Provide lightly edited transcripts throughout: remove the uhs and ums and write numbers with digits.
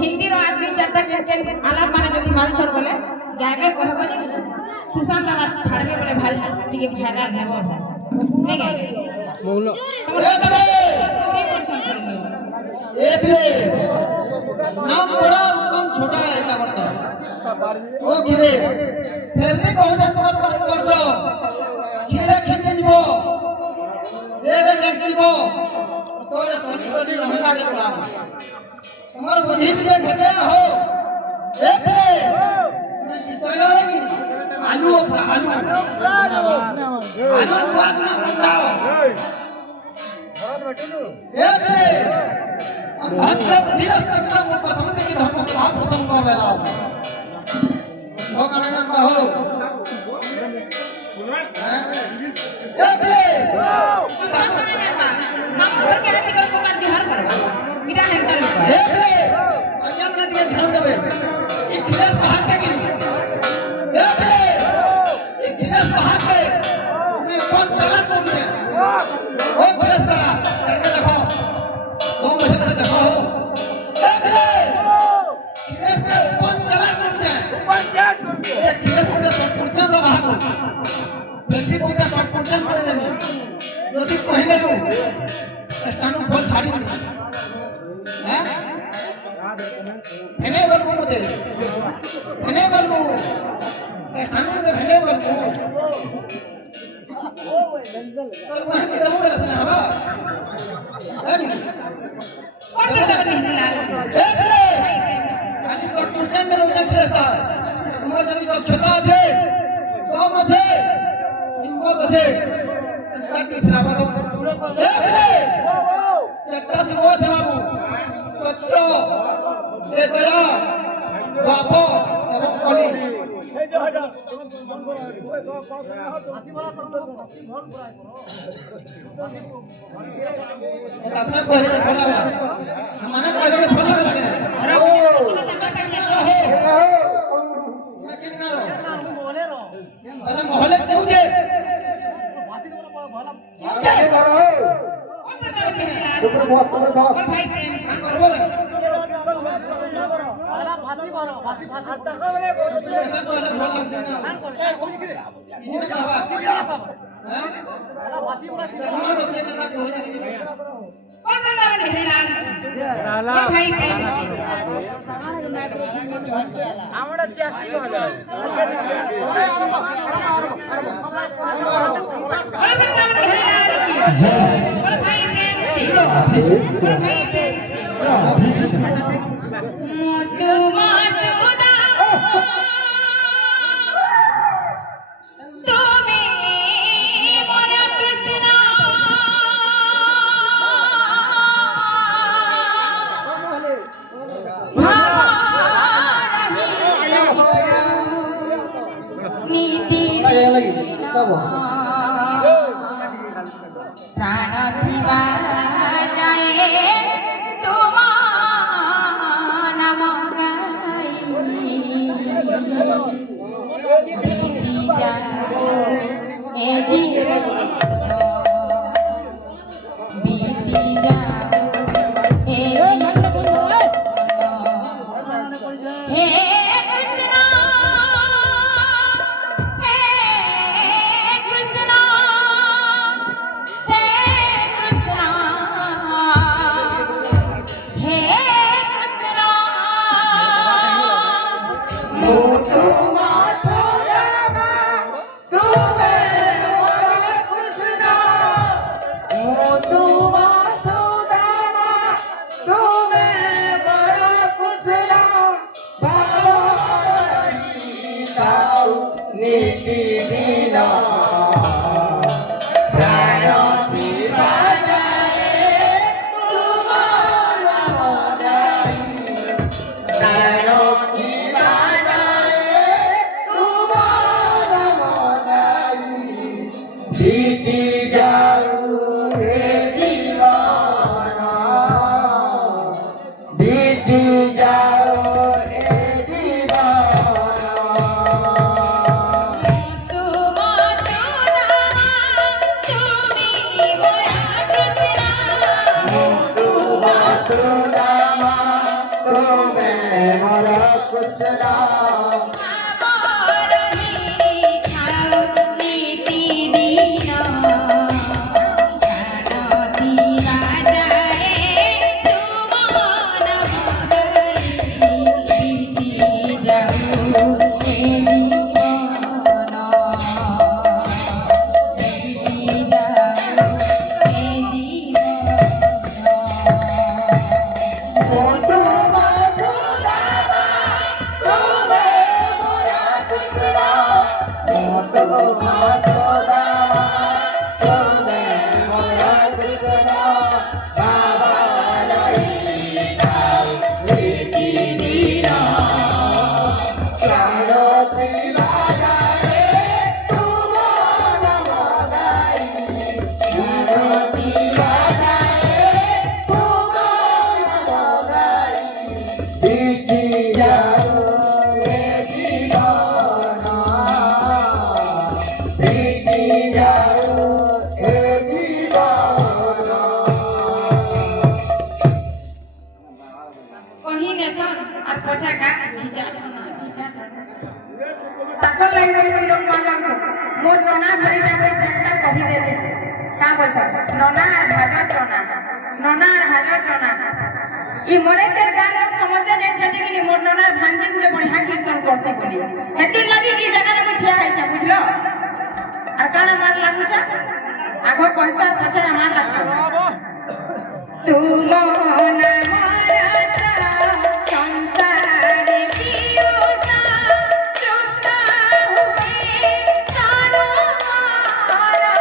হিন্দির আর দুই চারটা কেন আলাপ মানে যদি মালচর বলে গাইবে কহব যে সুশান্ত দাদা ছাড়বে বলে ভাল টিকে ভাইরাল হেব ঠিক আছে মৌল সরি পরিচয় করলো এফলে নাম বড় কম ছোটা এটা বড় ও খিরে ফেলবে কইলে তোমার করছ খিরে খিজে দিব রে দেখছিব সরে সনি সনি লহঙ্গা দে পড়া তোমার বুদ্ধি বিবেক হেতে হো এফলে বিষয় লাগে কি আলু আলু আলু বাদ না বন্দাও এফলে अच्छा धीरे सकता वो कसम के धर्म कथा प्रसंग में बेला हो कारण बाहो ए बे हम घर के हंसी कर पुकार जोहर करवा इटा हेंटल ए बे अयम ने टिके ध्यान देबे ई खिलेश बाहर के गिरी ए बे ई खिलेश बाहर के मैं कौन चला कर दे ओ खिलेश बड़ा करके देखो दो महीने पहले देखो ए बे खिलेश के कौन चला कर दे ए खिलेश को 100% लो बाहर फिर भी को 100% कर देनी যদি কহিলে নু স্থানু খোল ছাড়ি নি হ্যাঁ হেনে বলবো মতে হেনে বলবো স্থানু মতে হেনে বলবো তোর বহন কি দেবো বলেছ না বাবা জানি कौन करता नहीं लाल এ বলে আজ 100% এর ওজা ছেলেটা তোমার যদি দক্ষতা আছে দম আছে হিম্মত আছে সাটি ফিরাবা তো এ বলে চারটা যুব আছে বাবু সত্য ত্রেতয়া দ্বাপর এবং কলি এটা আপনার কইলে ফল লাগা আমানে কইলে ফল লাগা লাগে তাহলে মহলে কেউ যে कौन करता नहीं लाल और भाई प्रेम से করবো না কইলে ফল লাগবে না কিছু না বাবা হ্যাঁ আমার হচ্ছে না কই कौन करता नहीं लाल और भाई प्रेम से আমরা 86,000 और वृंदावन हरे लाल की और भाई प्रेम से और भाई प्रेम से मोतु मासुदा तुम्हें मोरा कृष्णा नीति प्राण थिवा जाए तुम्हार नाम गाई बीती जाओ ए जीवन बीती जाओ ए जीवन हे कृष्णा हे कृष्णा हे कृष्णा हे कृष्णा मोटू नीति बिना प्राणति बजाए तुम्हारा बधाई प्राणति बजाए तुम्हारा बधाई बीती जाऊ हे जीवन बीती जाऊ हे তুমি মোর কুশলা আমার নিছাও নীতি দিন কানতি বাজারে তুমন মগই বিতি যাও এ জীবন বিতি যাও এ জীবন বন্ধু বন্ধু তুমি মোরা কুশলা বন্ধু বান্ধবা তুমি মোর কুশলা বাবা রহিলাও প্রীতি দিন প্রাণ প্রিয়ারে তুমন মগাই প্রাণ প্রিয়ারে তুমন মগাই বিতি যাও এ জীবন বিতি যাও এ জীবন कहीं नेशन और पोछा का खींचा তাকর লাগবে লোক মানলাম মোর ননা ধরে যাবে চারটা কহি দেবে কা বলছ ননা আর ভাজর চনা ননা আর ভাজর চনা ই মরে কে গান লোক সমঝে যাই ছাতে কি মোর ননার ভাঞ্জি গুলে বড়িয়া কীর্তন করছি বলি হেতি লাগি ই জায়গায় আমি ঠিয়া হইছা বুঝলো আর কানা মার লাগুছ আগ কইছা পছে আমার লাগছ তুমন মারাসা সংসারে পিউসা সুতা হুয়ে সানো মারা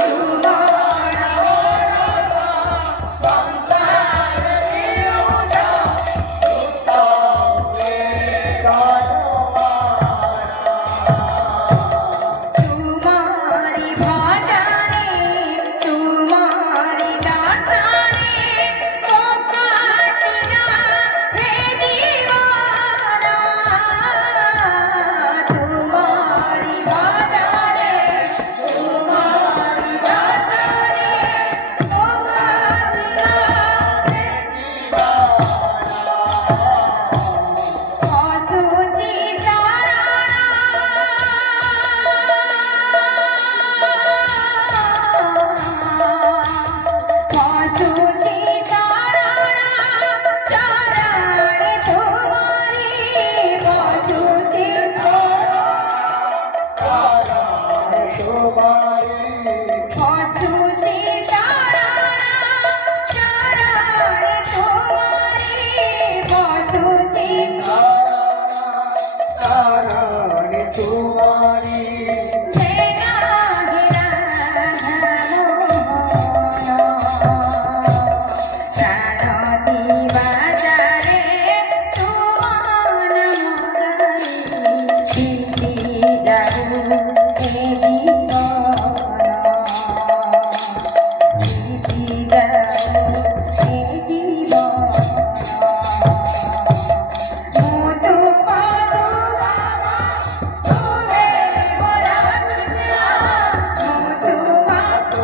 তুমন तुम्हारी भजने तुम्हारी दास्ताने को काटिया हे जीवन तुम्हारी भजने तुम्हारी दास्ताने को काटिया असुचि असुचि तारा चरणे तुम्हारी असुचि असुचि तारा चरणे तुम्हारी असुचि तुम्हारी सेना गिरा प्राणती बाजारे तुमन मगई बीती जाऊ ए जीवन बीती जाऊ ए जीवन मोतु पातु तुमे मोरा कुशला मोतु पातु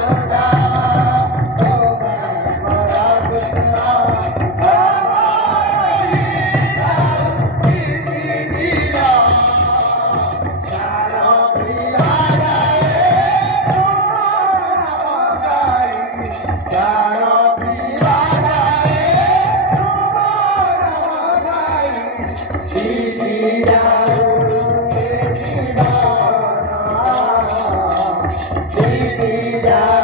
Yeah.